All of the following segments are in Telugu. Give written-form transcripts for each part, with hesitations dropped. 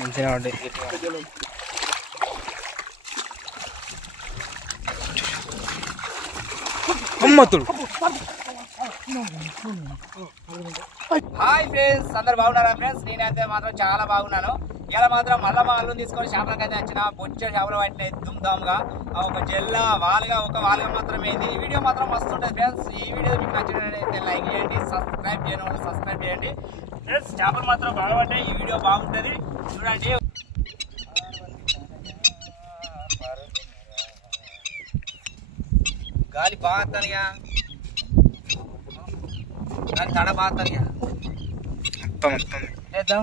మంచిగా ఉంటాయి అమ్మతుడు. హాయ్ ఫ్రెండ్స్, అందరు బాగున్నారా ఫ్రెండ్స్? నేనైతే మాత్రం చాలా బాగున్నాను. ఇలా మాత్రం మళ్ళీ మా అల్లుని తీసుకొని చేపలకి అయితే వచ్చిన బొచ్చ చేపలు పట్టిన దుమ్దాముగా ఒక జల్ల వాలుగా మాత్రమే. ఈ వీడియో మాత్రం వస్తుంటుంది ఫ్రెండ్స్. ఈ వీడియో మీకు నచ్చినట్లయితే లైక్ చేయండి, సబ్స్క్రైబ్ చేయండి ఫ్రెండ్స్. చేపలు మాత్రం బాగా పడ్డాయి. ఈ వీడియో బాగుంటుంది చూడండి. గాలి బాగా తనిగా, గాలి తడ బాగా తనిగా మొత్తం చేద్దాం.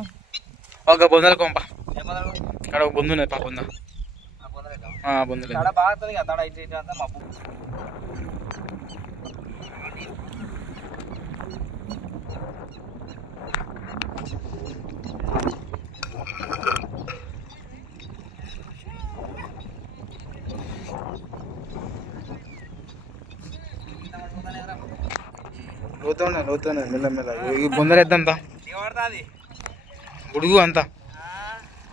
ఒక బొందల కొంప ఇక్కడ ఒక బొందు ఉన్నది. బొంద బొందలు తడ బాగా తనిగా, తడ ఇటు అంతా మబ్బు. లోతున్నా మెల్ల ఈ బొందలు వేద్దాం. బుడుగు అంతా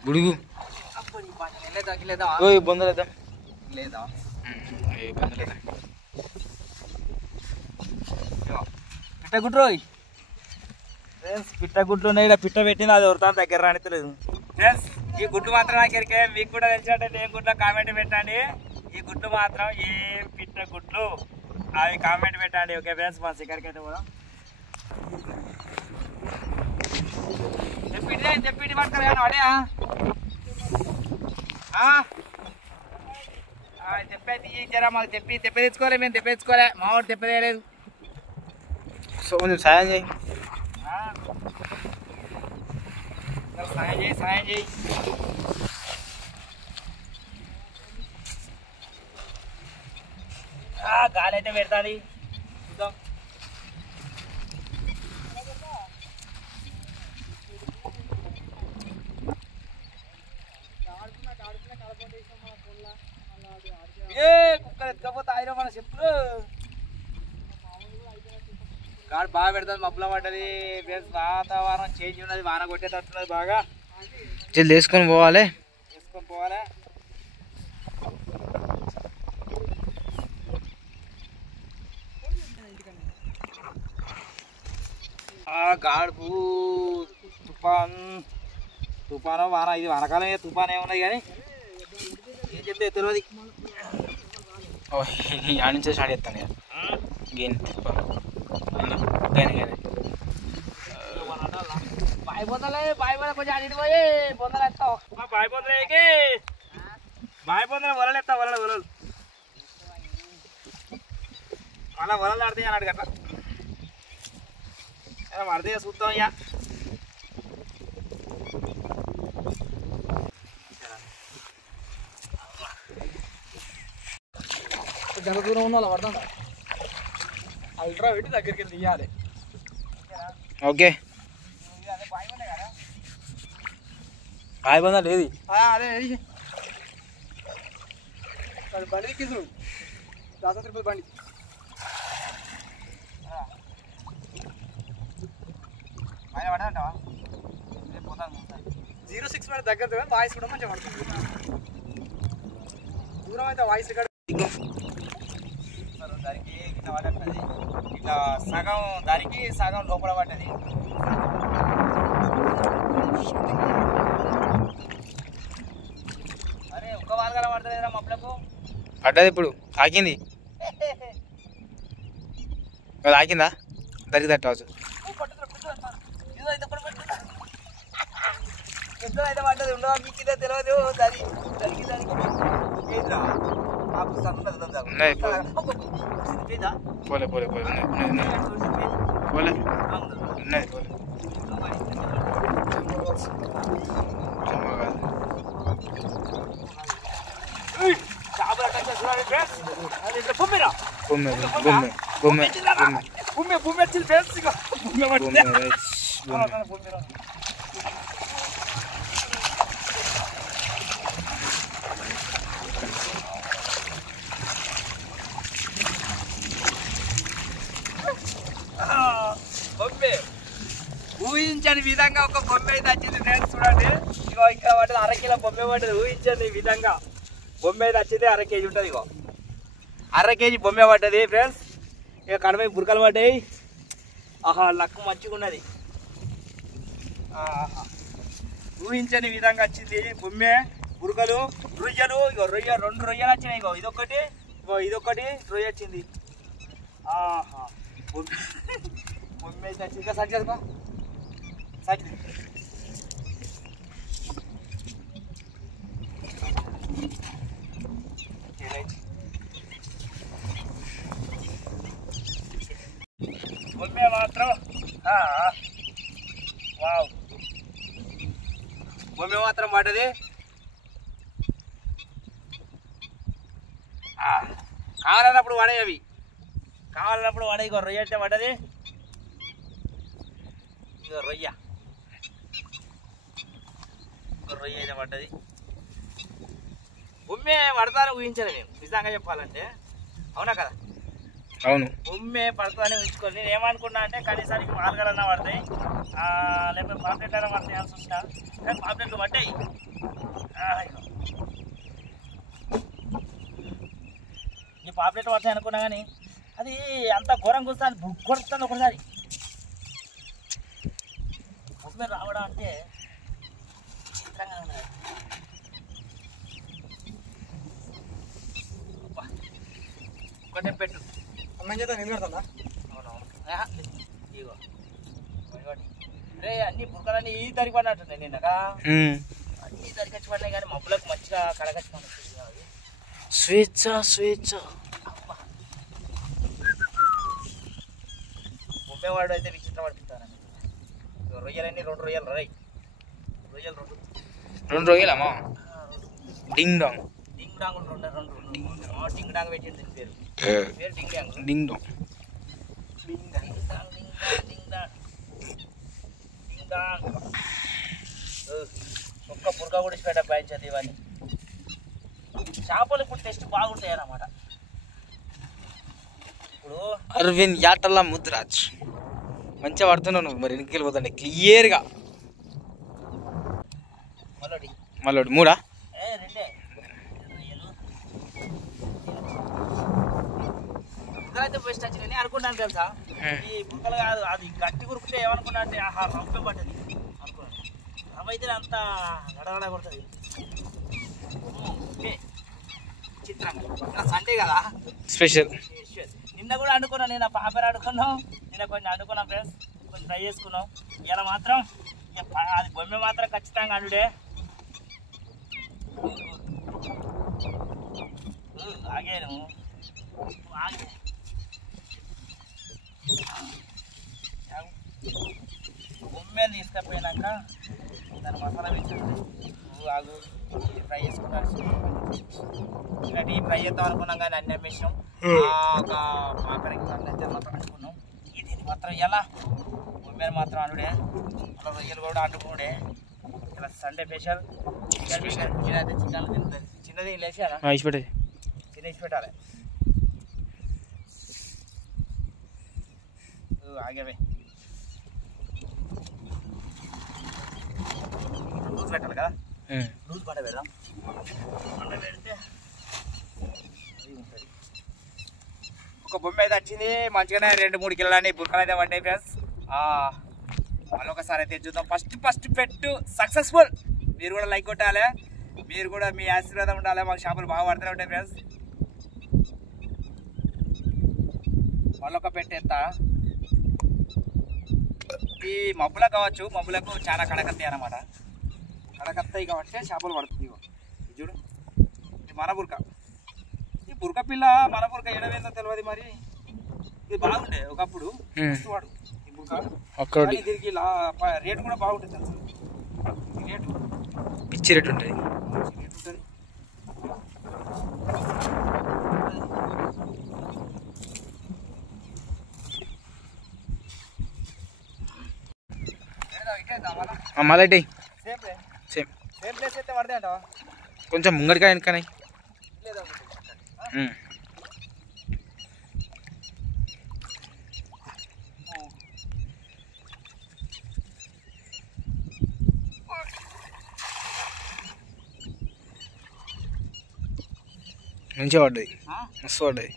బుడుగు బొందలు వేద్దాం. పిట్టగుడ్లు ఫ్రెండ్స్, పిట్టగుడ్లు ఉన్నాయి. ఇక్కడ పిట్ట పెట్టింది, అది ఎవరితో దగ్గర రానిలేదు ఫ్రెండ్స్. ఈ గుడ్లు మాత్రం నాకెరికే, మీకు కూడా తెలిసినట్టయితే ఏ గుడ్లో కామెంట్ పెట్టండి. ఈ గుడ్లు మాత్రం ఏ పిట్ట గుడ్లు అవి కామెంట్ పెట్టండి. ఓకే ఫ్రెండ్స్, మన శిఖర్కి అయితే కూడా చెప్పి పడతారు అడే చెప్పేది జరా మాకు తెప్పి తెచ్చుకోలే. మేము తెచ్చుకోలే, మా వాడు తెప్పలేదు. సో కొంచెం సాయం చేయి, సాయం చేయి. గాలి అయితే పెడతాది, చూద్దాం. కుక్కలు ఎత్తుకపోతే ఆయన మన చెప్పులు గాడి బాగా పెడతాది. మబ్బులో పడ్డది, వాతావరణం చేంజ్ ఉన్నది, వాన కొట్టేటట్టున్నది. బాగా వేసుకొని పోవాలి. గాడుపు తుఫాను వాన, ఇది వానకాలం తుఫాన్ ఏమున్నది కానీ ఏం చెప్తే తెలియదు. ఆడ నుంచే స్టార్ట్ చేస్తాను కదా గేన్ బాయి బొందలు కొంచెం అడిగి పోయి బొందలు ఎత్తావు. బాయి బొందలు వలలు ఎత్తావు. వలలు మళ్ళా వలలు ఆడితే అని అడగట్లా పడితే చూద్దాం. ఇక జన దూరం ఉన్న వాళ్ళు పడతాం. అల్ట్రా పెట్టి దగ్గరికి వెళ్ళి తీయాలి. ఓకే, బాయ్ బందా లేదు. అదే బండి ఎక్కించు, 1000 రూపాయలు బండి. 06 మీద దగ్గర వాయిస్ కూడా మంచిగా పడుతుంది. దూరం అయితే వాయిస్ దానికి ఇట్లా పడ్డది, ఇట్లా సగం దానికి సగం లోపల పడ్డది. అరే ఒక్క వారగా పడతలేదురా మబ్బులకు. పడ్డది ఇప్పుడు తాకింది. తాకిందా దరికి తట్టవచ్చు. అయితే పడ్డది, ఉండవా మీకిదే తెలియదు. దానికి పోలే ఉన్నది. ఊహించని విధంగా ఒక బొమ్మ అయితే వచ్చింది ఫ్రెండ్స్. చూడండి ఇగో ఇక్కడ పడ్డది 1/2 కిలో బొమ్మ పడ్డది. ఊహించని విధంగా బొమ్మ అయితే వచ్చింది. 1/2 కేజీ ఉంటుంది. ఇగో 1/2 కేజీ బొమ్మ పడ్డది ఫ్రెండ్స్. ఇక కడపై బురకలు పడ్డాయి. ఆహా లక్కు మంచిగా ఉన్నది. ఊహించని విధంగా వచ్చింది బొమ్మె, బురకలు, రొయ్యలు. ఇగో రొయ్య 2 రొయ్యలు వచ్చినాయి. ఇగో ఇదొకటి, ఇగో ఇదొకటి రొయ్య వచ్చింది. ఆహా బొమ్మె అయితే వచ్చింది. ఇంకా సరి చదువుకో సరి బొమ్మె మాత్రం వావ్ బొమ్మె మాత్రం పడ్డది. కావాలన్నప్పుడు పడే అవి కావాలన్నప్పుడు పడే. ఇగో రొయ్య అంటే పడ్డది. ఇగో రొయ్య అయితే పడ్డది. బొమ్మె పడతానే ఊహించాను నేను నిజంగా చెప్పాలంటే. అవునా కదా? అవును. బొమ్మె పడతానే ఊహించుకోవాలి. నేను ఏమనుకున్నా అంటే కనీసానికి 4 గలన్నా పడతాయి, లేకపోతే పాంప్లెట్ అయినా పడతాయి అని చూసినా. కానీ పాంప్లెట్లు పడ్డాయి. ఈ పాంప్లెట్ పడతాయి అనుకున్నా కానీ అది అంత ఘోరం కూర్చుంది. బుక్కొడుతుంది ఒకసారి బొమ్మె రావడం అంటే చిత్రంగా ఉన్నది. ఒకటే పెట్టు అమ్మాయి చేత నేను కడతా. అవునవును. ఇగో రే అన్ని బుర్కలన్నీ ఈ తరికి పడినట్టున్నాయి. నిన్నగా అన్ని తరికొచ్చి పడినాయి కానీ మబ్బులకు మంచిగా కడగచ్చి పడుతుంది. స్వేచ్ఛ స్వేచ్ఛ. బొమ్మేవాడు అయితే విచిత్రం పడుతుంటాను. రొయ్యలన్నీ 2 రొయ్యలు రై రొయ్యలు 2 రొయ్యలమ్మా. Ding dong ding dong 2 ding dong పెట్టింది పేరు ding dong ding dong ding dong ding dong ding dong. ఒక్క బుర్కా కూడా ఇచ్చిపెట్ట బాయించదు. ఇవన్నీ చేపలు ఇప్పుడు టేస్ట్ బాగుంటాయి అన్నమాట. ఇప్పుడు అరవింద్ యాటల్లా ముద్రాజ్ మంచిగా పడుతున్నావు నువ్వు. మరి వెనక్కి వెళ్ళిపోతాండి క్లియర్గా. మళ్ళీ 3 రెండే బుర్కలైతే బెస్ట్ వచ్చినాయి అనుకున్నాను తెలుసా. ఈ బుర్కలు కాదు, అది గట్టి కురికితే ఏమనుకున్నా అంటే ఆహా రవ్వే పడ్డది అనుకున్నాను. రవ్వ అయితే అంత గడగడ కొడుతుంది. చిత్రంగా సండే కదా స్పెషల్. నిన్న కూడా అనుకున్నాను. నేను పాపర్ అనుకున్నాం. నిన్న కొన్ని అనుకున్నాం ఫ్రెండ్స్, కొంచెం ట్రై చేసుకున్నాం. ఇలా మాత్రం అది బొమ్మె మాత్రం ఖచ్చితంగా అనుడే. ఆగాను ఆగే బొమ్మెలు తీసుకపోయినాక దాని మసాలా పెట్టుకుంటే ఆగు ఫ్రై చేసుకుంటాను. ఇంకా డీప్ ఫ్రై చేద్దాం అనుకున్నాం కానీ అన్ని అమ్మేసినాం. ఒక పాపరికి మాత్రం అనుకున్నాం. దీన్ని మాత్రం ఎలా బొమ్మెలు మాత్రం అనుడే. అలా రొయ్యలు కూడా అంటుకున్నాడే. ఇలా సండే స్పెషల్ చికెన్ చికెన్ అయితే చికెన్ తింటుంది. చిన్నది లేచారా తినేసి పెట్టాలి. ఆగేవే లూజ్ పెట్టాలి కదా. లూజ్ పండ పెడదాం. పండ పెడితే ఒక బొమ్మ అయితే వచ్చింది మంచిగానే. 2-3 కిలోలని బుర్కలు అయితే పడ్డాయి ఫ్రెండ్స్. మళ్ళీ ఒకసారి అయితే చూద్దాం. ఫస్ట్ పెట్టు సక్సెస్ఫుల్. మీరు కూడా లైక్ కొట్టాలి. మీరు కూడా మీ ఆశీర్వాదం ఉండాలి. మాకు చేపలు బాగా పడుతూనే ఉంటాయి ఫ్రెండ్స్. మళ్ళీ ఒక పెట్టేస్తా. ఈ మబ్బులకు కావచ్చు, మబ్బులకు చాలా కడకత్తాయి అన్నమాట. కడకత్తాయి కాబట్టి చేపలు పడుతుంది. ఇది చూడు, ఇది మన బుర్క. ఈ బుర్క పిల్ల మన బుర్క ఎడవేందో తెలియదు. మరి ఇది బాగుండే ఒకప్పుడు వాడు ఈ బుర్క. దీనికి రేటు కూడా బాగుంటుంది తెలుసు. రేటు పిచ్చి రేటు ఉంటుంది. మళ్ళీ సేమ్ ప్లేస్ అయితే పడతాయి అంటావా? కొంచెం ముంగడిగా వెనకనే లేదా మంచిగా పడ్డది, ఆ? మస్తు పడ్డది.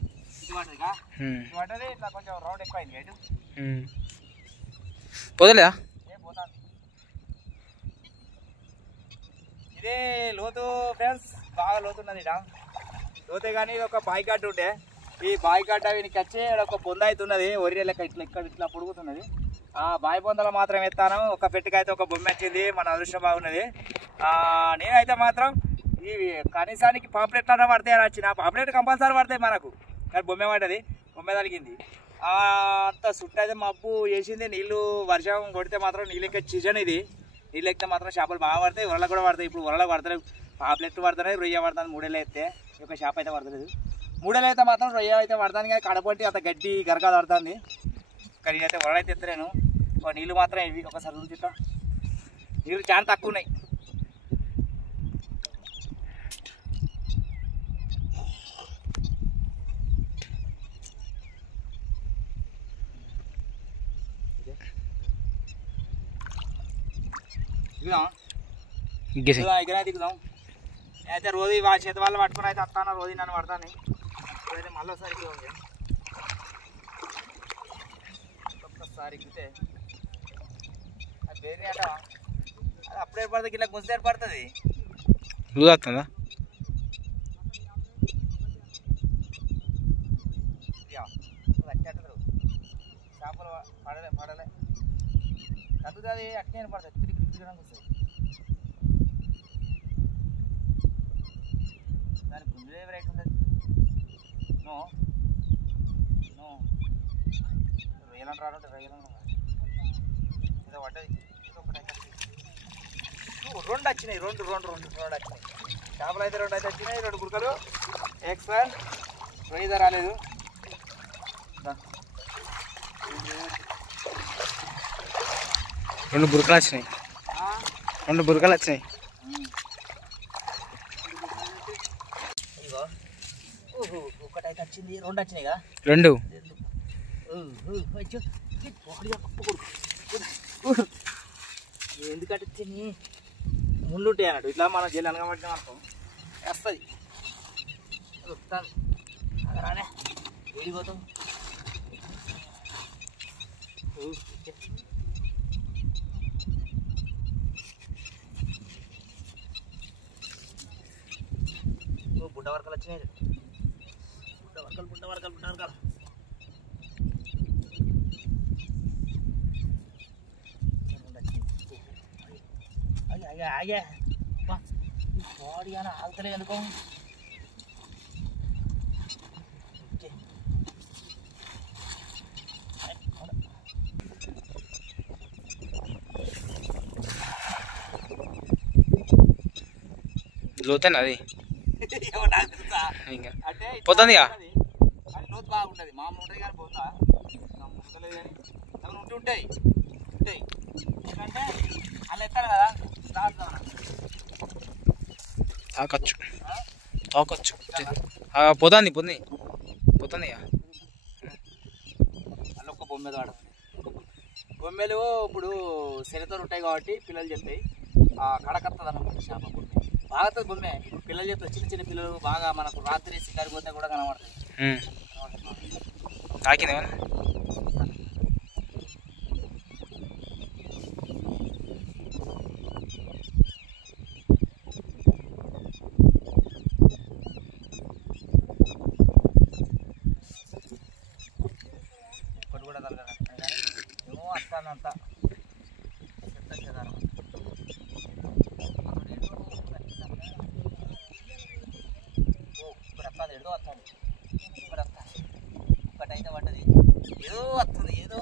ఇది పడ్డదిగా? ఇది పడ్డది ఇట్లా కొంచెం రౌండ్ ఎక్కువ అయింది గైడ్. పోదలేదా? ఏం పోతాంది. ఇదే లోతు ఫ్రెండ్స్, బాగా లోతున్నది ఇట. లోతే కానీ ఇది ఒక బాయ్ గడ్డ ఉంటే ఈ బాయ్ గడ్డ వీనికి వచ్చి ఒక బొంద అవుతున్నది, ఒరి లెక్క ఇట్లా ఇక్కడ ఇట్లా పొడుగుతున్నది. ఆ బాయ్ బొందలో మాత్రం ఎత్తాను. ఒక పెట్టికైతే ఒక బొమ్మ వచ్చింది, మన అదృష్టం బాగున్నది. నేనైతే మాత్రం ఈ కనీసానికి పాంప్లెట్ అన్న పడతాయి అని వచ్చిన, పాంప్లెట్ కంపల్సరీ పడతాయి మనకు, కానీ బొమ్మే పడ్డది, బొమ్మే తలిగింది. అంత సుట్టు అయితే మబ్బు వేసింది. నీళ్ళు వర్షం కొడితే మాత్రం నీళ్ళు ఎక్కే సీజన్ ఇది. నీళ్ళు ఎక్కితే మాత్రం చేపలు బాగా పడతాయి, వరలకు కూడా పడతాయి. ఇప్పుడు వరలకు పడతాయి, పాంప్లెట్ పడుతున్నాయి, రొయ్య పడుతుంది. 3 ఏళ్ళు అయితే ఒక చేప అయితే పడతలేదు. 3 ఏళ్ళు అయితే మాత్రం రొయ్య అయితే పడుతుంది, కానీ కడపట్టి అంత గడ్డి గరక పడుతుంది. కానీ నేనైతే వరలైతే ఎత్తలేను. నీళ్ళు మాత్రం ఇవి ఒకసారి చూపిస్తా. నీళ్ళు చాలా తక్కువ ఉన్నాయి. దిగుదాం దిగుదాం. అయితే రోజు చేతి వాళ్ళు పట్టుకుని అయితే వస్తాను, రోజు నన్ను పడతాను. ఇప్పుడైతే మళ్ళీ ఒకసారి ఒక్కసారి ఎక్కితే అది వేరే అంట. అది అప్పుడే పడుతుంది, ఇట్లా గుంజ పడుతుంది. వస్తుందా? చేపలు పడలే పడలే తగ్గుతుంది, అట్నే పడుతుంది, తిరిగి తిరగడానికి వస్తుంది. దానికి గుంజే రైట్ ఉంటుంది. నో నో రొయ్యలను రాడు, రొయ్యలను ఏదో పడ్డది. రెండు వచ్చినాయి, రెండు వచ్చినాయి చేపలు అయితే. 2 అయితే వచ్చినాయి, 2 గురకలు ఎక్స్ట్రాన్. రొయ్య రాలేదు. 2 బురకలు వచ్చినాయి, 2 బురకలు వచ్చినాయి. ఇగో ఒకటైతే వచ్చింది, 2 వచ్చినాయిగా. 2 ఎందుకంటే తిని ముళ్ళు ఉంటాయి అన్నట్టు. ఇట్లా మనం జల్లు అనగబట్టినాం అనుకో వస్తుంది. వస్తాను రానే వెళ్ళిపోతాం. బుడ్డ వరకలు వచ్చినాయి, బుడ్డ వరకలు. ఆగే బాడీ అని ఆగుతలే ఎందుకో. లోతేనా అది? అంటే పోతుంది అది లోతు బాగుంటుంది, మామూలు ఉంటుంది కానీ పోతా ఉండలేదు. కానీ అవి ఉంటాయి ఎందుకంటే వాళ్ళు ఎత్తారు కదా, తాకొచ్చు పోతుంది పోతుంది. అలా ఒక బొమ్మె వాడు. బొమ్మెలు ఇప్పుడు శనితో ఉంటాయి కాబట్టి పిల్లలు చెప్తాయి కడకత్తది అన్నమాట. చేప బొమ్మె బాగా బొమ్మె. ఇప్పుడు పిల్లలు చెప్తారు, చిన్న పిల్లలు బాగా మనకు రాత్రి శికారి పోతే కూడా కనబడతాయి. తాకింది ఇప్పుడు కూడా తగ్గదా ఏమో వస్తానంతా ఇప్పుడు వస్తుంది, ఏదో వస్తుంది, ఇప్పుడు వస్తుంది. ఒకటైతే పడ్డది, ఏదో వస్తుంది ఏదో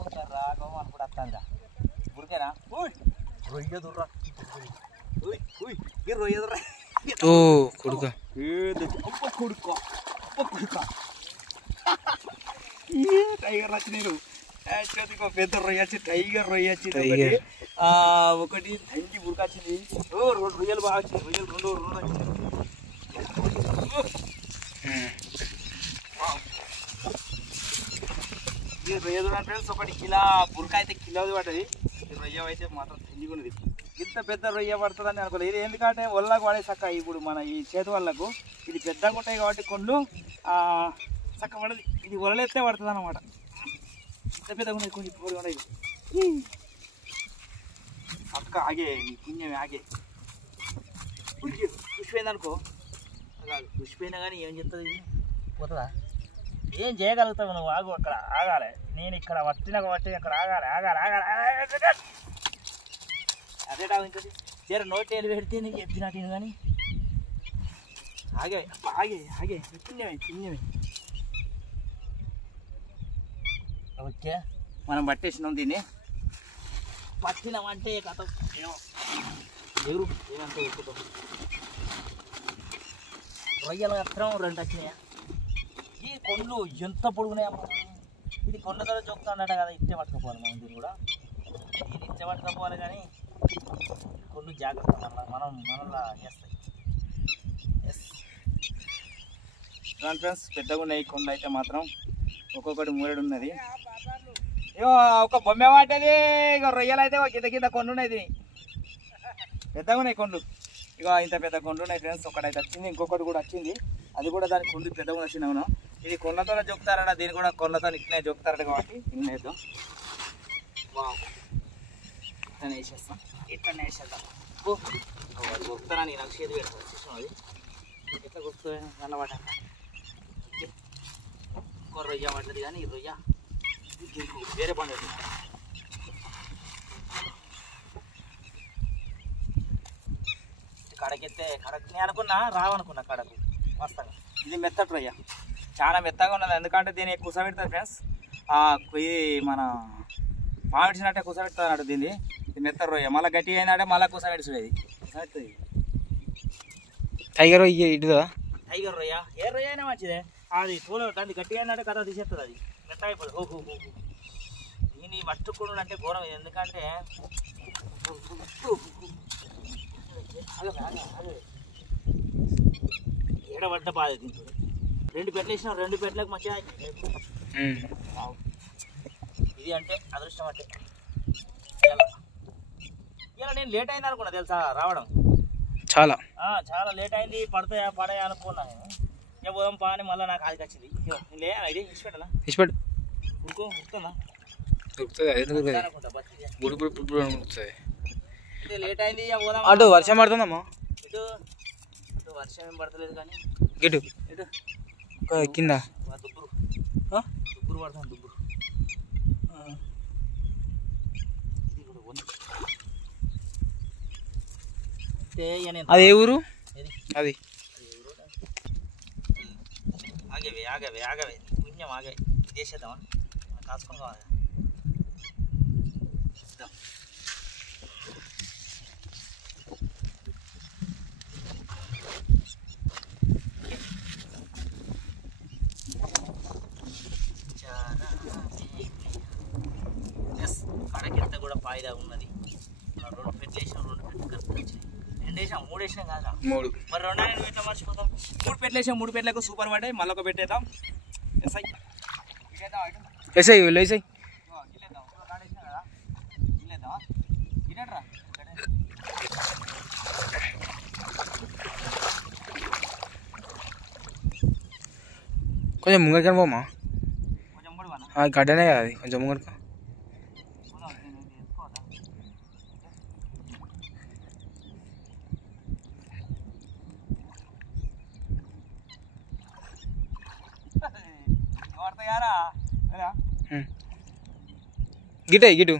ఒక రాగం అనుకుంటూ వస్తుందిరా. గురికేనా రొయ్య దుర్రా, ఈ రొయ్య దుర్రా కొడుక టైగర్ వచ్చినారు. పెద్ద రొయ్య వచ్చి టైగర్ రొయ్య వచ్చింది. ఒకటి తంగి బురక వచ్చింది. 2 రొయ్యలు బాగా వచ్చినాయి. రొయ్యలు 2 వచ్చినాయి. ఈ రొయ్య ఫ్రెండ్స్ ఒకటి కిలో బురక అయితే కిలోది పడ్డది. ఈ రొయ్య అయితే మాత్రం తంగిగా ఉన్నది. ఇంత పెద్ద రొయ్య పడుతుందని అనుకోలేదు. ఇది ఎందుకంటే ఒళ్ళకు పడే చక్క ఇప్పుడు మన ఈ చేతి వాళ్ళకు ఇది పెద్దగా ఉంటాయి కాబట్టి కొండ్లు చక్క పడది. ఇది ఒలలెత్తే పడుతుంది అన్నమాట. ఇంత పెద్దగా ఉన్నాయి కొన్ని పూలు ఉన్నాయి. అక్క ఆగే నీ పుణ్యమే ఆగే. పుష్పోయిందనుకో కాదు, పుష్పోయినా కానీ ఏం చెప్తుంది ఇది పోతుందా? ఏం చేయగలుగుతావు నువ్వు? ఆగు, అక్కడ ఆగాలి. నేను ఇక్కడ వట్టిన అక్కడ ఆగాలి ఆగాలి ఆగాలి. అదే టాగుతుంది తీర నోటేలు పెడితే నీకు చెప్పినట్టు కానీ ఆగే ఆగే ఆగే. పుణ్యమే పుణ్యమే. ఓకే మనం పట్టేసినాం దీన్ని. పట్టినామంటే కథ ఎవరు ఏమంటే ఎక్కుతాం. రొయ్యలు మాత్రం 2 వచ్చినాయా? ఈ కొండ్లు ఎంత పొడుగున్నాయమ్మా. ఇది కొండ ధర చొక్కుతాడట కదా, ఇట్టే పట్టుకపోవాలి మనం. దీన్ని కూడా ఇది ఇట్టే పట్టుకపోవాలి కానీ కొండ్లు జాగ్రత్త మనల్లా చేస్తాయి. ఎస్ ఫ్రెండ్స్, పెద్దగా ఉన్నాయి కొండ అయితే మాత్రం. ఒక్కొక్కటి మూరెడు ఉన్నది. ఇగో ఒక బొమ్మ పట్టేది. ఇక రొయ్యలు అయితే కింద కింద కొండ ఉన్నాయి. దీని పెద్దగా ఉన్నాయి కొండ్లు. ఇక ఇంత పెద్ద కొండ్లు ఉన్నాయి ఫ్రెండ్స్. ఒకటైతే వచ్చింది, ఇంకొకటి కూడా వచ్చింది. అది కూడా దాని కొండ్లు పెద్దగా వచ్చినాను. ఇది కొండతో జొక్కుతారట, దీన్ని కూడా కొండతో ఇట్లనే జొక్కుతారట కాబట్టి ఇన్నేద్దాం. ఇట్లనే వేసేస్తాం, ఇట్లనే వేసేద్దాం. గొక్కుతారా నేను నాకు చేతి పెడతాను సిస్టమ్. అది ఎట్లా గొక్కుతా అన్నమాట. ఇంకో రొయ్య పడ్డది కానీ ఈ రొయ్య వేరే పండుగ. కడకెత్తే కడకు నేను అనుకున్నా రావనుకున్నా కడకు మస్తగా. ఇది మెత్తటి రొయ్య, చాలా మెత్తగా ఉన్నది. ఎందుకంటే దీన్ని కుసబెడతారు ఫ్రెండ్స్. ఇది మన మామిడిచినట్టే కుసబెడతారు అన్నట్టు దీన్ని. ఇది మెత్త రొయ్య. మళ్ళీ గట్టిగా అయిందంటే మళ్ళీ కుసబెడుతుంది. ఇది కుసబెడుతుంది. టైగర్ రొయ్య ఇటుదా? టైగర్ రొయ్య ఏ రొయ్య అయినా మంచిదే. అది తోలు దాన్ని గట్టిగా అయిందంటే కథ తీసేస్తుంది. అది మెత్త అయిపోతుంది. ఓహో దీన్ని పట్టుకోవడం అంటే ఘోరం. ఎందుకంటే ఏడబడ్డ బాధ తింటుంది. 2 పెట్టలు వేసినా 2 పెట్టలకు మంచిగా. ఇది అంటే అదృష్టం అంటే. ఇలా నేను లేట్ అయింది అనుకున్నా తెలుసా రావడం. చాలా లేట్ అయింది. పడతాయా అనుకున్నా నేను. ఇక పోదాం పా అని మళ్ళీ నాకు అది వచ్చింది. ఇది ఇచ్చిపెట్టనా? ఇచ్చిపెట్టు. ఉడుకుతుందా? లేట్ అయింది. అటు వర్షం పడుతుందమ్మా. ఇటు వర్షం ఏం పడతలేదు కానీ ఇటు ఇటు కింద దుబ్బురు పడుతుంది. దుబ్బురు అది ఏ ఊరు? అది ఆగవే పుణ్యం ఆగే చేసేద్దామా? కాసుకొని కావాలి. కడకెంత కూడా పాయిదా ఉన్నది. 2 పెట్టలు వేసినాం, 2 పెట్టలు కరెక్ట్ వచ్చినాయి. 2 వేసినాం, 3 వేసినాం కాదా? 3. మరి 2 నేను ఎట్లా మర్చిపోతాం? 3 పెట్టలు వేసాం, 3 పెట్టలకు సూపర్ పడ్డాయి. మళ్ళీ ఒక పెట్టేద్దాం. ఎస్ఐ వేసాయి వేసాయి కొంచెం ముంగడికని పోమా. గడ్డనే కదా అది, కొంచెం ముంగడిక. గిటే గిటు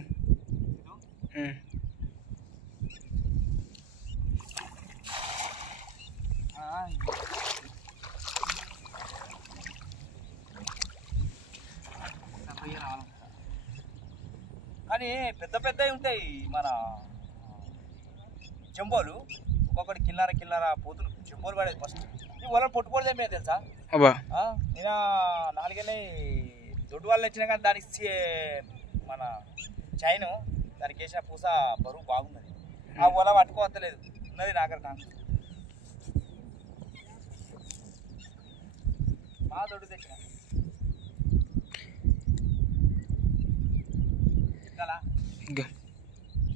కానీ పెద్ద పెద్దవి ఉంటాయి మన చెంబోలు. ఒక్కొక్కటి కిల్లర పోతులు చెంబోలు పడేది ఫస్ట్. ఈ వల్ల పొట్టుపోటు తెంపే తెలుసా? నేను 4 ఏళ్ళ దొడ్డు వాళ్ళు వచ్చినా కానీ దానికి మన చైను దానికి వేసిన పూస బరువు బాగున్నది. ఆ వల పట్టుకోవట్లేదు ఉన్నది నాగర నాకు బాగా దొడ్డు తెచ్చిన.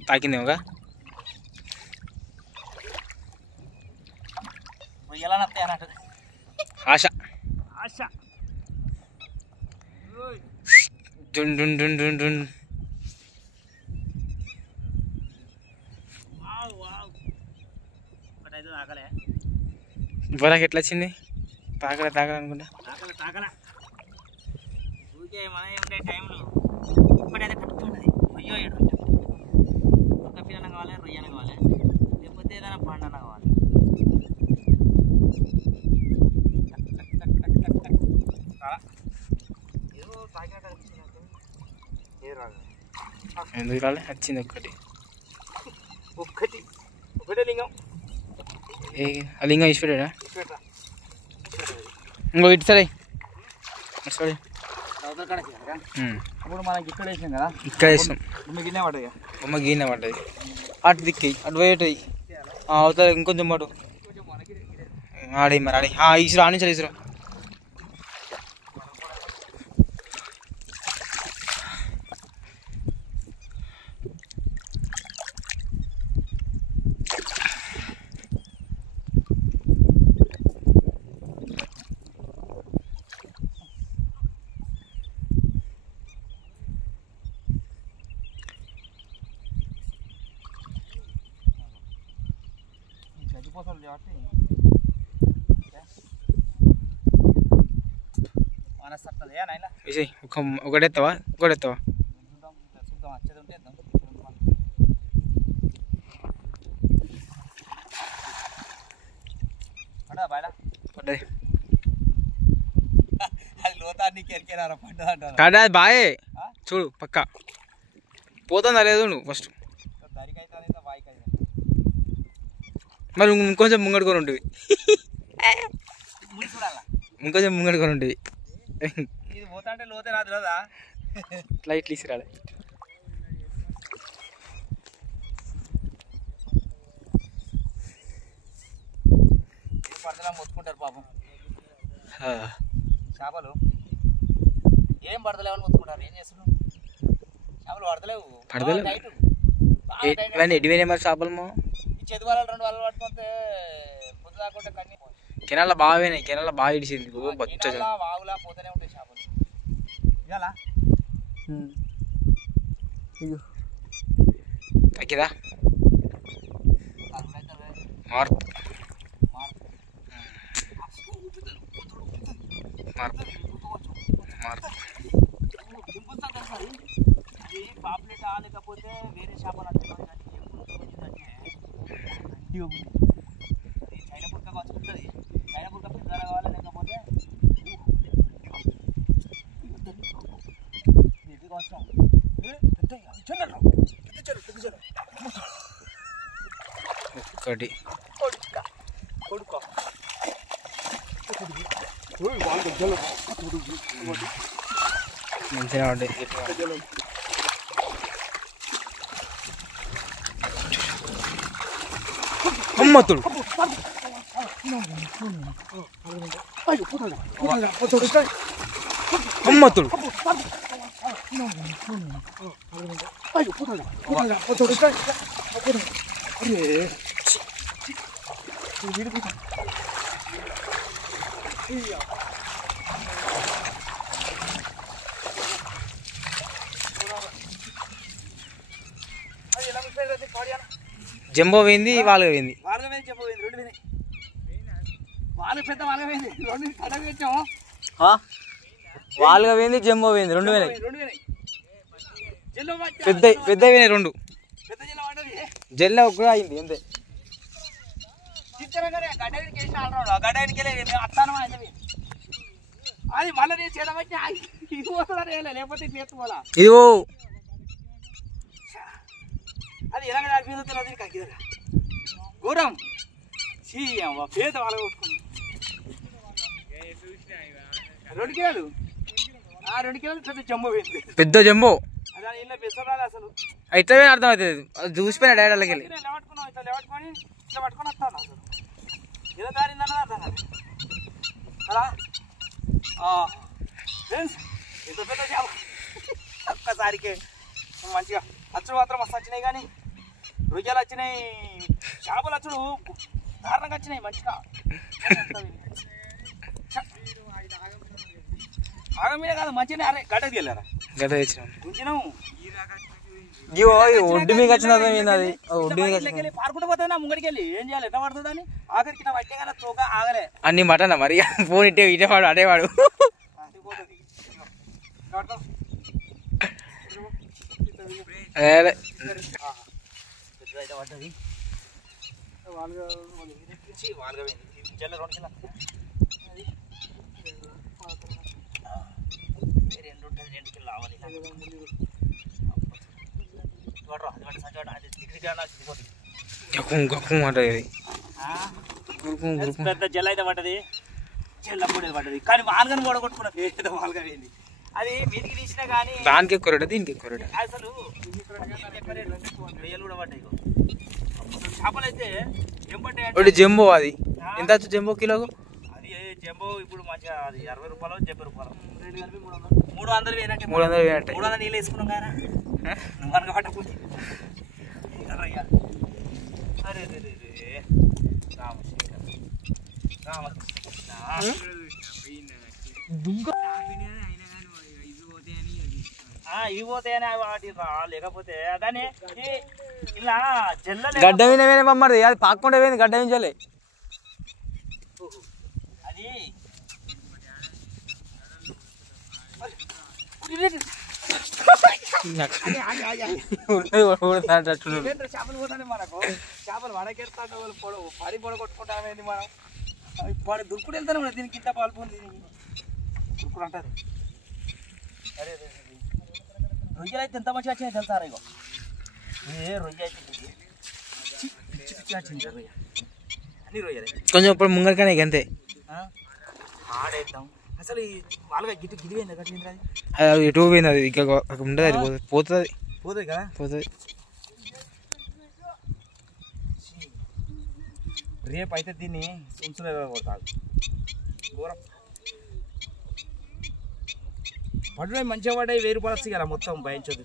తాకిందేమోగా రొయ్యలని వస్తాయి అన్నట్టు ఆశ ఆశ. డున్ డున్ డున్ డున్ డున్. ఒకటైతే తాకలే ఇవ్వరాకి ఎట్లా వచ్చింది? తాకలే అనుకుంటా. తాకలే ఊరికే మన ఏముంటాయి టైంలో. ఇప్పటైతే కట్టుకున్నది రొయ్య ఒక పిల్లన కావాలి, రొయ్యన కావాలి, లేకపోతే ఏదైనా పండన కావాలి. ఎందుకు రాలే? వచ్చింది ఒకటే లింగం. ఆ లింగం ఇచ్చిపెట్టా. ఇంకో ఇటు సరే సరే. ఇప్పుడు మనకి ఇక్కడ వేసాం కదా, ఇక్కడ వేసినాం. గిన్నె పడ్డది, బొమ్మ గీన పడ్డది. అటు దిక్కి అటు పోయేటి అవుతాయి. ఇంకొంచెం పాటు ఆడే మరి ఆడి ఇసురా ఆడించాలి. ఇసురా ఒకటెత్తావా? చూద్దాం వచ్చేది ఉంటే పడ్డది. అది లోతానికి ఎరికేనారా పడ్డది అంటారు. కాదా బాయే చూడు పక్క పోతుందా లేదు నువ్వు ఫస్ట్. దరికైతే బాయికి అయితే మరి ఇంకొంచెం ముంగడుకొని ఉంటుంది. ముడి చూడాలా, ఇంకొంచెం ముంగడుకొని ఉంటుంది. ఇది పోతా అంటే లోతే రాదు కదా. లైట్లు ఇసిరాలి. పడతలా మొత్తుకుంటారు పాపం చేపలు. ఏం పడతలేవని మొత్తుకుంటారు. ఏం చేస్తున్నావు? చేపలు పడతలేవు. ఇవన్నీ ఎడిపోయినా మరి చేపలు. ఈ చేతి వాళ్ళు 2 వాళ్ళు పట్టుకుంటే పొద్దు దాకుంటే కన్నీ కెనాల బాగా పోయినాయి. కెనాల బాగా ఇడిచింది. వాగులా పోతూనే ఉంటాయి చేపలు. ఇవాళ తగ్గిదా మార్పు పాపులేట్ లేకపోతే వేరే చేపలు అంటున్నారు. కానీ చైనా పుట్క వచ్చుకుంటుంది. చైనా పుట్క పెద్ద కావాలి, లేకపోతే ఒకటి మంచిగా ఉంటాయి. అమ్మతుడు అమ్మతుడు జంబో పోయింది, వాళ్ళగా పోయింది. వాళ్ళగా పోయింది, జంబో పోయింది. 2 పోయినాయి. పెద్ద పోయినాయి 2. జల్ల కూడా అయింది అంతే. అది మళ్ళీ నేను చేద్దామంటే ఇది పోతుందా లేకపోతే తీసుకోవాలా. ఇదిగో అది ఎలాగ నడిపిస్తుంది కక్కి ఘోరం. పేద వాళ్ళ కొట్టుకుంది 2 కిలోలు. 2 కిలోలు పెద్ద జంబో పోయింది. పెద్ద జంబో. అదే ఇలా పెసరాలి అసలు. ఇట్లా అర్థం అవుతుంది. అది చూసిపోయినా డాడీలకి వెళ్ళి లేవట్టుకున్నాం. ఇట్లా లేవట్టుకొని ఇట్లా పట్టుకొని వస్తాను. అసలు ఏదో దారిందన్నది అర్థం కాదు కదా ఫ్రెండ్స్. ఇంత పెద్ద చేప ఒక్కసారికి మంచిగా అచ్చుడు మాత్రం మస్తు వచ్చినాయి. కానీ రొయ్యలు వచ్చినాయి, చేపలు అచ్చుడు దారుణంగా వచ్చినాయి మంచిగా. ఆగమీద కాదు మంచిగా. అరే గడ్డకి వెళ్ళారా? గడ్డ తెచ్చినాం. ఉంచినాము. ఒడ్డు మీకు వచ్చిన అది ఒడ్డు మీకు పారుకుంటూ పోతుంది నా ముంగడికి వెళ్ళి ఏం చేయాలి? ఎట్లా పడుతుంది అని ఆఖరికి నా వడ్డే కానీ తోక ఆగలే. అన్ని మటనా మరి? ఫోన్ ఇటే వాడు అడేవాడు. పడ్డది రెండు ఉంటుంది 2 కిలో రావాలి. పెద్ద జల్ల అయితే పడ్డది. జల్ల కూడా పడ్డది కానీ వాల్గని కూడా కొట్టుకున్నా. పెద్ద వాల్గా పోయింది. అది మీదికి తీసినా కానీ దానికి ఎక్కువ రేట్, దీనికి ఎక్కువ రేట్. అసలు రొయ్యలు కూడా పడ్డాయి. చేపలు అయితే ఒకటి జంబో. అది ఎంత వచ్చు జంబో కిలోకు? అది జంబో ఇప్పుడు మంచిగా అది 60 రూపాయలు 70 రూపాయలు. 300 వేయనట్టే. 300 వేయనట్టే. 300 నీళ్ళు వేసుకున్నాం కదా మనకు పట్టకపోతే. అరే ఇవి పోతాయని వాటి లేకపోతే అదని ఇలా గడ్డ మీద మమ్మది అది పాకుండా పోయింది. గడ్డ మించాలి అది. చేపలు పోతానే మనకు. చేపలు వడకెడతాను పడి పొడగొట్టుకుంటామేంది మనం. పడి దుర్కుడు వెళ్తాను కూడా. దీనికి ఇంత పాల్పు ఉంది. దుర్కుడు అంటారు. అరే రొయ్యలు అయితే ఎంత మంచిగా వచ్చినాయి తెలుసారా? ఇగో రొయ్య అయితే పిచ్చి పిచ్చి వచ్చింది రొయ్య. అన్ని రొయ్యలే. కొంచెం ఇప్పుడు ముంగడికనే అంతే ఆడేద్దాం. అసలు ఈ వాళ్ళగా గిట్టు గిడిపోయింది కట్టింది. అది ఎటు పోయింది? అది ఇంకా ఉండదు. అది పోతుంది. పోతుంది కదా? పోతుంది. రేపు అయితే దీన్ని ఉంచులే కొడతాడు. ఘోరం పడ్డాయి. మంచిగా పడ్డాయి. 1000 రూపాయలు వస్తాయి కదా మొత్తం భయించదు.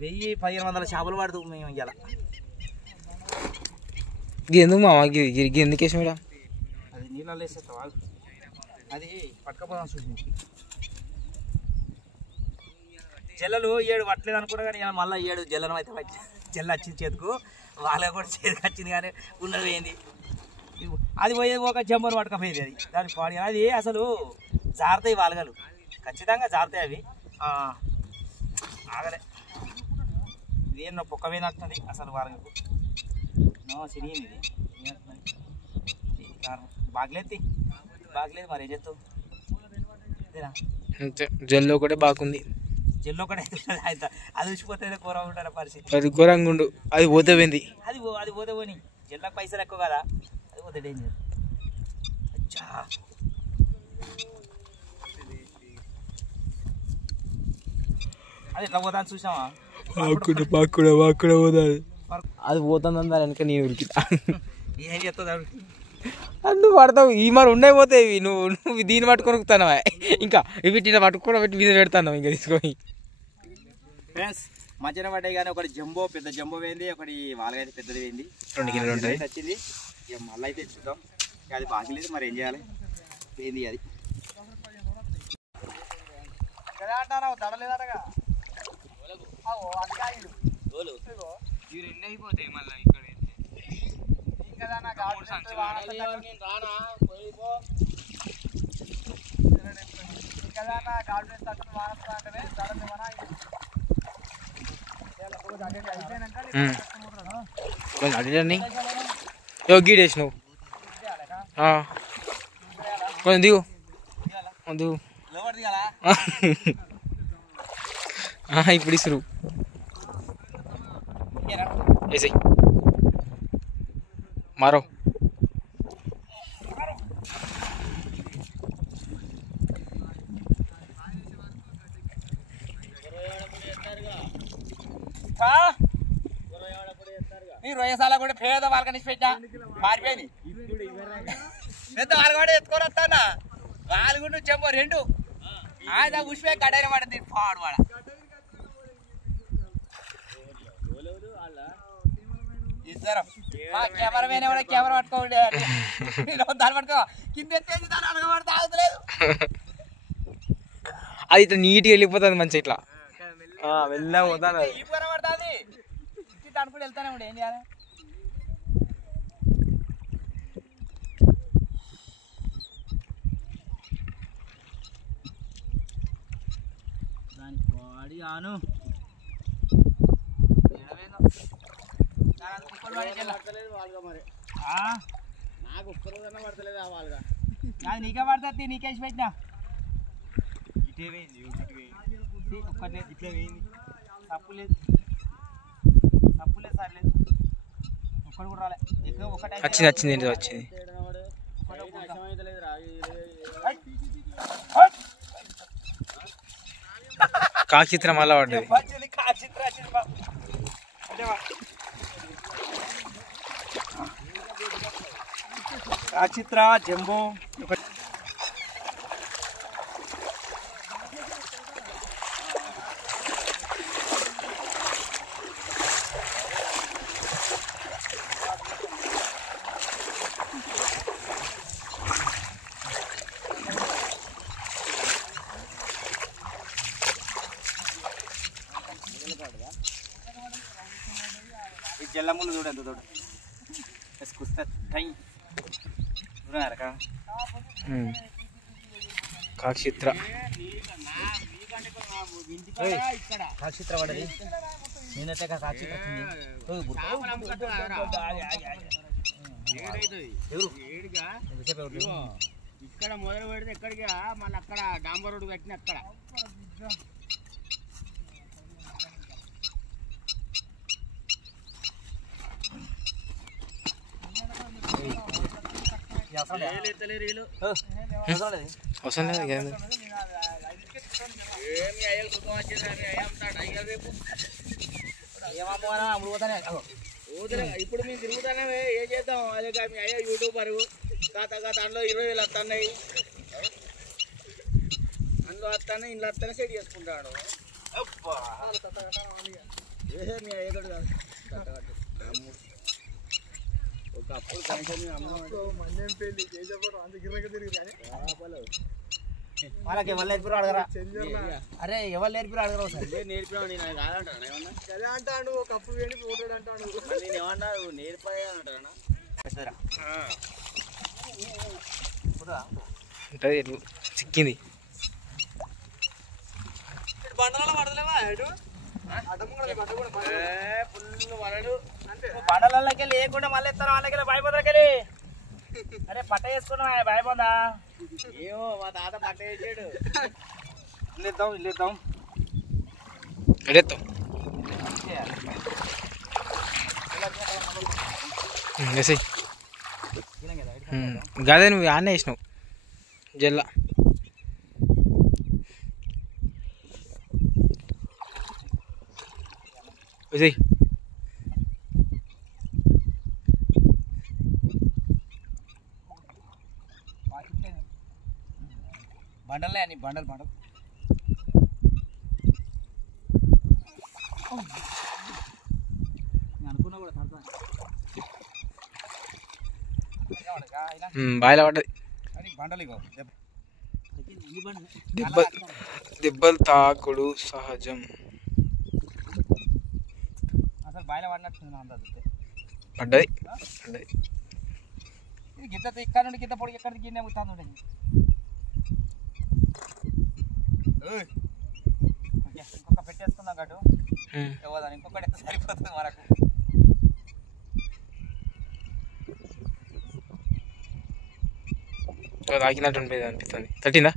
1000-1500 చేపలు పడుతూ మేము ఇలా. ఎందుకు మా ఎందుకు వేసాం? అది నీళ్ళలో వేసేస్తావా? అది పట్టుకపోదాం చూసి. జల్లలు 7 పట్టలేదు అనుకున్నా కానీ మళ్ళీ 7 జల్లను అయితే జల్ల వచ్చింది చేతుకు. వాళ్ళకి కూడా చేతికి వచ్చింది కానీ ఉన్నది పోయింది. అది పోయేది ఒక జంబను పట్టుకపోయేది. అది దాని పాడి అది అసలు జారుతాయి వాలగలు. ఖచ్చితంగా జారుతాయి అవి. ఆగలే. ఇదేమో పొక్క మీద వస్తుంది అసలు వాలగకు. సిరిగింది ఇది కారణం. బాగలేదు మరి ఏం చేస్తావు? జల్లో కూడా బాగుంది. జల్లో కూడా అది వచ్చిపోతే కూర ఉంటారు పరిస్థితి. అది ఘోరంగా ఉండు. అది పోతే పోయింది. అది పోతే పోని. జల్లకు పైసలు ఎక్కువ కదా. అది పోతే డేంజర్. అచ్చా అది ఎట్లా పోతాను చూసావా? అది పోతుంది అన్నారు వెనక నీ ఉరికి. ఏం చేస్తుంది? నువ్వు పడతావు. ఈ మరి ఉండే పోతాయి. నువ్వు దీన్ని పట్టుకొని ఉరుకుతానవా? ఇంకా వీటిని పట్టుకొని పెట్టి మీద పెడతాను. ఇంకా తీసుకొని ఫ్రెండ్స్ మధ్యన పడ్డాయి కానీ ఒకటి జంబో పెద్ద జంబో వేయింది. ఒకటి వాళ్ళకైతే పెద్దది వేయింది. 2 కిలోలు ఉంటుంది. వచ్చింది. ఇక మళ్ళీ అయితే చూద్దాం. అది బాగలేదు మరి ఏం చేయాలి? వేయింది అది. దడలేదటగా అయిపోతాయి మళ్ళీ ఇక్కడ. అడిగాని గీడేసినావు. కొంచెం దిగు దిగు. ఇప్పుడు ఇసురు వేసాయి మారో. ఈ రొయ్యసాల కూడా పేద వాళ్ళకి పెట్టా మారిపోయింది. పెద్ద వాళ్ళు కూడా ఎత్తుకొని వస్తానా. వాళ్ళగుండు చెంబో 2 ఆయన ఉసిపోయి గడ్డైన పడింది. పాడు వాడ ఇద్దరం మా కెమెరా కూడా కెమెరా పట్టుకోండి దాన్ని పట్టుకో కింద ఎత్తేసి దాన్ని అనగబడితే ఆగుతలేదు. అది ఇట్లా నీట్గా వెళ్ళిపోతుంది మంచిగా ఇట్లా వెళ్ళా పోతాను. ఈ పడుతుంది అనుకుంటే వెళ్తానే ఉండే ఏం చేయాలి. దాని బాడీ ఆను నాకు ఒక్కరోజన్నా పడతలేదు ఆ వాళ్ళగా అది నీకే పడుతుంది నీకేసి పెట్టినా ఒక్కటే ఇట్లా వేయింది తప్పు లేదు సార్ లేదు ఒక్కడు కూడా రాలే ఎక్కువ ఒకటే వచ్చింది వచ్చింది. కాచిత్ర మళ్ళా పడ్డది. కాచిత్ర జంబో జల్ల ముందు చూడండి తోడు కాచిత్ర కాచిత్ర పడది నేనైతే కాచిత్ర ఇక్కడ మొదలు పెడితే ఎక్కడికి మళ్ళీ అక్కడ డాంబర్ రోడ్డు కట్టిన అక్కడ అవసరం లేదు ఇప్పుడు మేము తిరుగుతానే ఏం చేద్దాం అదే మీ అయ్యా యూట్యూబర్ కాత అందులో 20,000 వస్తున్నాయి అందులో వస్తానే ఇంట్లో వస్తానే సెట్ చేసుకుంటాడు మీ అయ్యతోడు కాదు ఒకప్పుడు వాళ్ళకి ఎవరు నేర్పిరు అడగరా అరే ఎవరు నేర్పిరు అడగరా నేర్పినా నేను కాదంటాను అంటాడు ఒకప్పుడు వెళ్ళి పోతాడు అంటాడు నేను ఏమన్నా నేర్పాయా అంటారా చిక్కింది బండలలో పడలేవా బండలకి లేకుండా మళ్ళీ ఇస్తారు వాళ్ళకి భయపడకెళ్ళి అరే పట్ట వేసుకున్నాం భయపడా ఏమో మా తాత పట్ట వేసాడు ఇల్లేద్దాం గదే నువ్వు ఆనే వేసినావు జల్ల విజయ్ బండలే అని బండలు అనుకున్నా కూడా బాయిలో పడ్డది. బండలు ఇగో దెబ్బలు తాకుడు సహజం. అసలు బాయిలో పడినట్టు పడ్డది ఇది గిత్త ఇక్కడ నుండి గిత్త పొడికి ఎక్కడికి గిన్నె ముత్తాను ఇంకొక పెట్టేసుకుందాం గటు ఇవ్వదాని ఇంకొకటి సరిపోతుంది మనకు తాకినట్టు అనిపిస్తుంది. తట్టిందా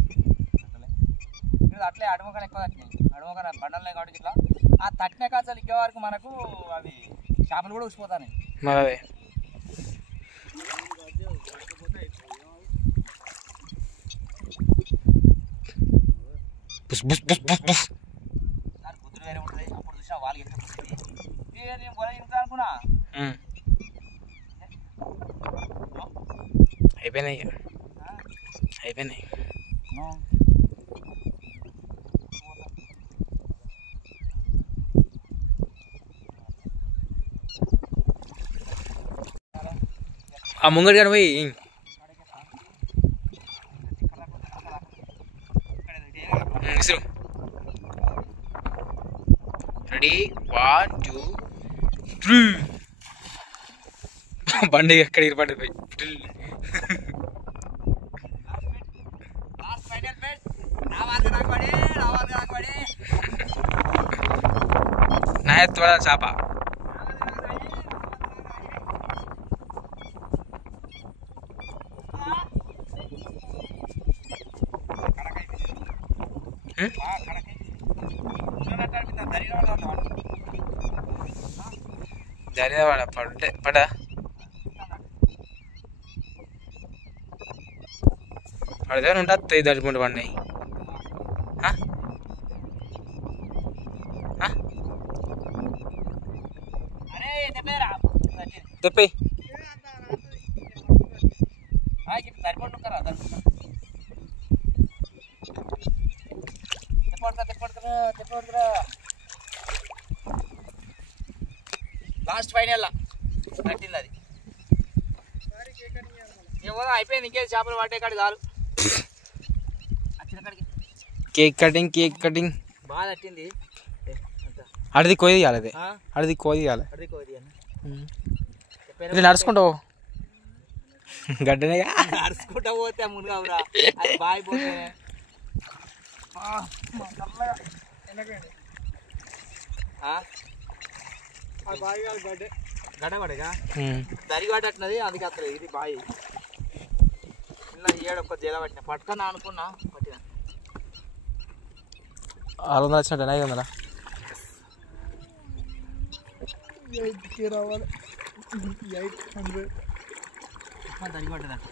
అట్లే అడుమకని ఎక్కువ తట్టినాయి అడుమకన బండలే కాబట్టి ఇట్లా ఆ తట్టిన కాచాలు ఇచ్చే వరకు మనకు అవి చేపలు కూడా ఉసిపోతాయి మరి అదే బుద్ధులు వేరే ఉంటుంది అప్పుడు చూసినా వాళ్ళు ఎంత నేను గొడవ ఇంత అనుకున్నా అయిపోయినాయి. ఆ ముంగడి కానీ పోయి రెడీ 1 2 3 బండి ఎక్కడ ఇరపడిపోయి నా ఎత్తు చేప జరిగిన పడా పడితే ఉంటుంది దడుచుకుంటూ పడినాయి తెప్పి లాస్ట్ ఫైనల్ కట్టింది అది ఏమో అయిపోయింది ఇంకేది చేపలు పట్టే కాడి చాలు వచ్చిన కాడికి కేక్ కటింగ్ బాగా తట్టింది అడిది కోయి తీయాలి అదే అడిది కోయి తీయాలి నడుచుకుంటావు గడ్డనే నడుచుకుంటా పోతే మునుగావురా అది బాగా పోతే గడ్డపడగా దరిగడ్డట్టున్నది అందుకే అత్తలేదు ఇది బాయి ఇలా ఏడొక్క జల పట్టిన పట్టుకొని అనుకున్నా పట్టిన 600 వచ్చినట్టు 500 8కి రావాలి 800 దరిగడ్డదంట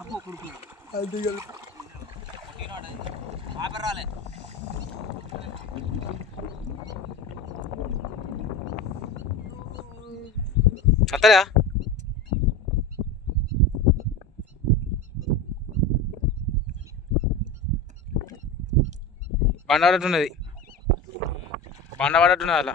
అప్పు కుడుకు అది ఆపర్ రాలే అత్తరా బండ పడట్టున్నది అలా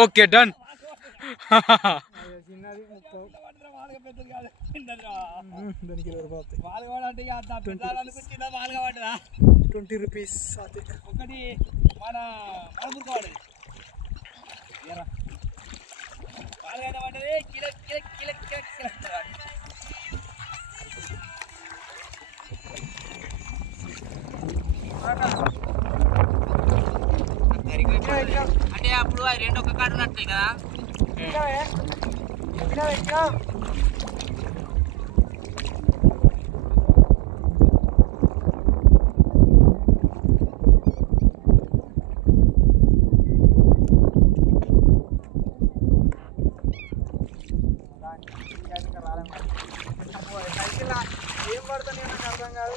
ఓకే డన్ దానికి 20 రూపీస్ ఒకటి మన మనబుర్క వాడేది పాలుగడ్డ పడ్డది kilo kilo kilo kilo kilo అంటే అప్పుడు అవి రెండు ఒక్క కాడు నట్టాయి కదా ఏం పడుతుంది నాకు అర్థం కాదు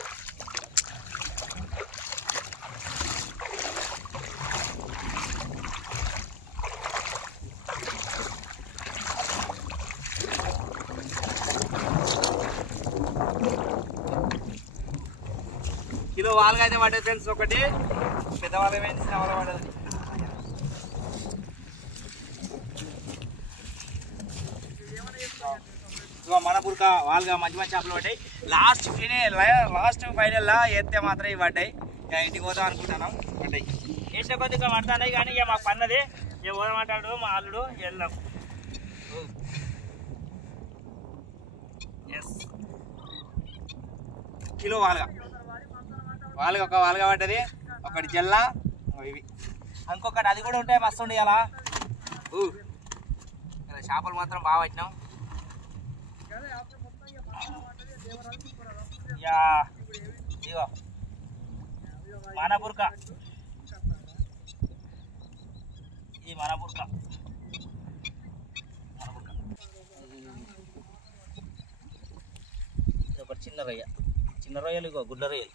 కిలో వాళ్ళగా అయితే పడ్డది ఫ్రెండ్స్ ఒకటి పెద్ద వాళ్ళగా పోయింది చిన్న వాళ్ళ పడ్డది మన పురక వాళ్ళగా మంచి మంచి చేపలు పడ్డాయి లాస్ట్ ఫైనల్లా ఎత్తే మాత్రం ఇవి పడ్డాయి ఇక ఇంటికి పోదాం అనుకుంటున్నాం పడ్డాయి వేసిన కొద్ది ఇక్కడ పడుతున్నాయి కానీ ఇక మాకు పన్నది ఇక పోదామంటాడు మా అల్లుడు వెళ్దాం ఎస్ కిలో వాళ్ళగా ఒక వాళ్ళగా పడ్డది ఒకటి జల్ల ఇవి ఇంకొకటి అది కూడా ఉంటాయి మస్తు ఉండి అలా చేపలు మాత్రం బాగా పట్టినాం ఇగో మన బుర్క ఈ మన బుర్క ఒక చిన్న రొయ్యలు ఇగో గుడ్ల రొయ్యలు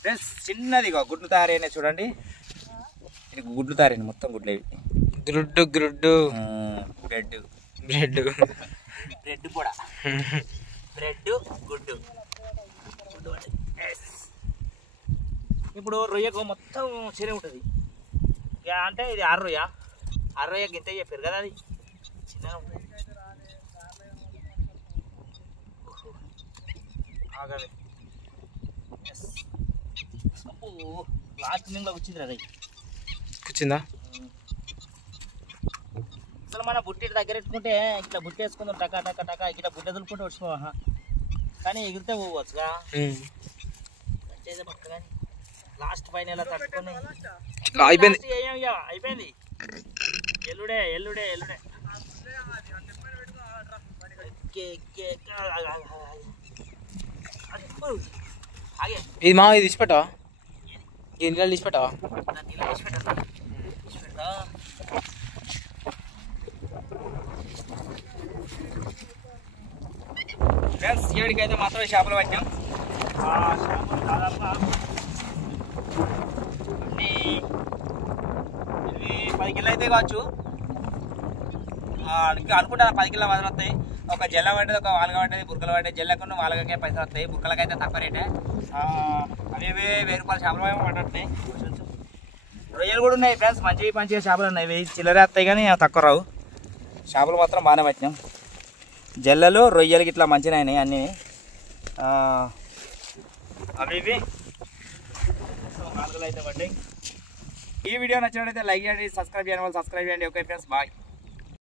ఫ్రెండ్స్ చిన్నది ఇగో గుడ్లు తయారైనా చూడండి ఇది గుడ్లు తయారైన మొత్తం గుడ్లు ఇవి గ్రుడ్డు బ్రెడ్ బ్రెడ్ బ్రెడ్ కూడా బ్రెడ్ గుడ్డు. ఇప్పుడు రొయ్యకు మొత్తం చెరే ఉంటుంది అంటే ఇది అర్రొయ్య గింత చెప్పారు కదా అది చిన్నగా ఉంటుంది. ఆగవే లాస్ట్ నింగ్లో కూర్చుంది అది కూర్చుందా? అసలు మన బుట్టి దగ్గర పెట్టుకుంటే ఇట్లా బుట్టి వేసుకుందాం టకా టకా టకా ఇట్లా బుట్టి వదులుకుంటే వచ్చిపోవా కానీ ఎగిరితే పోవచ్చుగా కానీ లాస్ట్ పైన ఎలా తట్టుకొని అయిపోయింది. ఎల్లుడే ఇది మా ఇది తీసిపెట్టవా? ఈ నీళ్ళు తీసిపెట్టవా? ఫ్రెండ్స్ ఏడికైతే మాత్రం చేపలు పట్టాం. చేపలు దాదాపుగా అన్నీ ఇవి 10 కిలో అయితే కావచ్చు అనుకుంటా. 10 కిలో వదిలి వస్తాయి. ఒక జల్ల పడ్డది, ఒక వాలుగా పడ్డది, బుర్కలు పడ్డాయి. జల్లకు వాలుగకే పైసలు వస్తాయి, బుర్కలకైతే తక్కువ రేటే. అవి 1000 రూపాయల చేపలు పడ్డాయి. రొయ్యలు కూడా ఉన్నాయి ఫ్రెండ్స్, మంచిగా చేపలు ఉన్నాయి. 1000 చిల్లర వస్తాయి కానీ తక్కువ రావు. చేపలు మాత్రం బాగానే పట్టినాం. జల్లలు రొయ్యలకి ఇట్లా మంచిగా అయినాయి అన్నీ. అవి మార్కులు అయితే పడ్డాయి. ఈ వీడియో నచ్చినట్లయితే లైక్ చేయండి, సబ్స్క్రైబ్ చేయండి. Okay friends, bye.